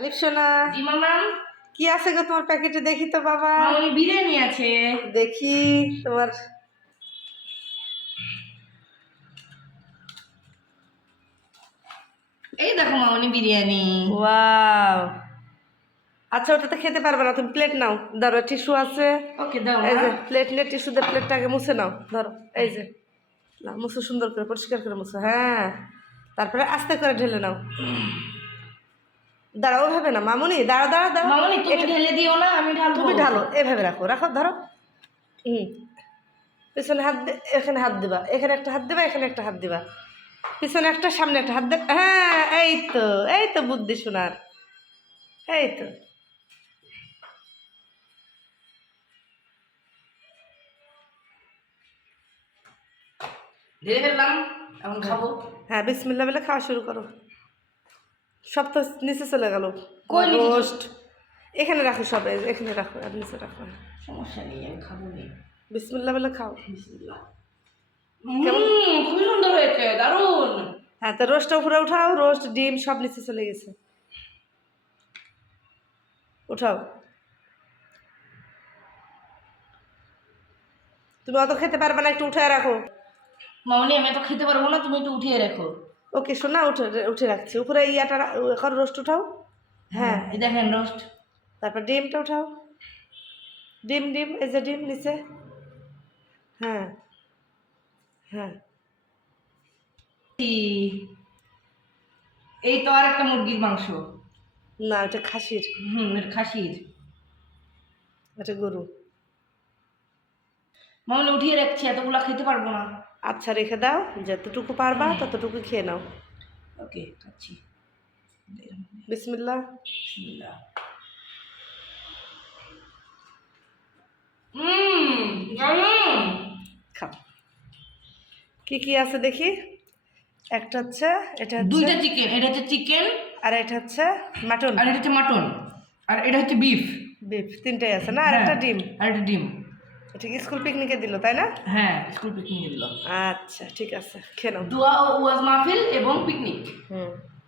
আলিফ সোনা, জি মামাম। কি আছে গো তোমার প্যাকেটে? দেখি তো বাবা, মামনি বিরিয়ানি আছে। দেখি তোমার। এই দেখো মামনি বিরিয়ানি। ওয়াও, আচ্ছা ওটা তো খেতে পারবে না, তুমি প্লেট নাও। ধরো টিস্যু আছে, ওকে দাও এই মা। যে প্লেট নিয়ে টিস্যু দিয়ে প্লেটটা আগে মুছে নাও। ধরো এই যে, না মুছো, সুন্দর করে পরিষ্কার করে মুছো। হ্যাঁ, তারপরে আস্তে করে ঢেলে নাও। দাঁড়াও, ওইভাবে না মামুনি, দাঁড়া দাঁড়া দাঁড়া। মামনি তুমি এটা ঢেলে দিও না, আমি ঢালবো। তুমি ঢালো, এভাবে রাখো, রাখো, ধরো। পিছনে হাত এখানে হাত দিবা, এখানে একটা হাত দিবা, এখানে একটা হাত দিবা, পিছনে একটা, সামনে একটা হাত দেবা। হ্যাঁ, এই তো, এই তো বুদ্ধি শোনার, এই তো। ঢেলে ফেললাম, এখন খাবো। হ্যাঁ, বিসমিল্লাহ বলে খাওয়া শুরু করো। সব তো নিচে চলে গেল। কই নিচে চলে- রোস্ট এখানে রাখো, সব এখানে রাখো আর নিচে রাখো। সমস্যা নেই, আমি খাবো নি। বিসমিল্লাহ বলে খাও। বিসমিল্লাহ। কেমন? খুবই সুন্দর হয়েছে, দারুণ। হ্যাঁ, তো রোস্টটা উপরে উঠাও, রোস্ট ডিম সব নিচে চলে গেছে, উঠাও। তুমি অত খেতে পারবে না, একটু উঠে রাখো। মামনি আমি তো খেতে পারবো না, তুমি একটু উঠিয়ে রাখো। ওকে শোনা, উঠে উঠে রাখছি উপরে, ইয়াটা এখন রোস্ট উঠাও। হ্যাঁ, এই দেখেন রোস্ট। তারপর ডিমটা উঠাও। ডিম ডিম, এই যে ডিম নিচে। হ্যাঁ হ্যাঁ, এই তো আর একটা মুরগির মাংস। না এটা খাসির, এটা খাসির। এটা গরু। মামনি উঠিয়ে রাখছি, এতগুলা খেতে পারবো না। আচ্ছা রেখে দাও, যতটুকু পারবা ততটুকু খেয়ে নাও। ওকে খাচ্ছি। বিসমিল্লাহ। বিসমিল্লাহ। দারুণ। খাও। কি কি আছে দেখি? একটা হচ্ছে, এটা হচ্ছে, দুইটা চিকেন, এটা হচ্ছে চিকেন, আর এটা হচ্ছে মাটন, আর এটা হচ্ছে মাটন, আর এটা হচ্ছে বিফ। বিফ, তিনটাই আছে না? আর একটা ডিম। আর একটা ডিম। এটা কি স্কুল পিকনিকে দিল তাই না? হ্যাঁ, স্কুল পিকনিক দিল। আচ্ছা ঠিক আছে, খেয়ে নাও। দোয়া ও ওয়াজ মাহফিল এবং পিকনিক। হুম।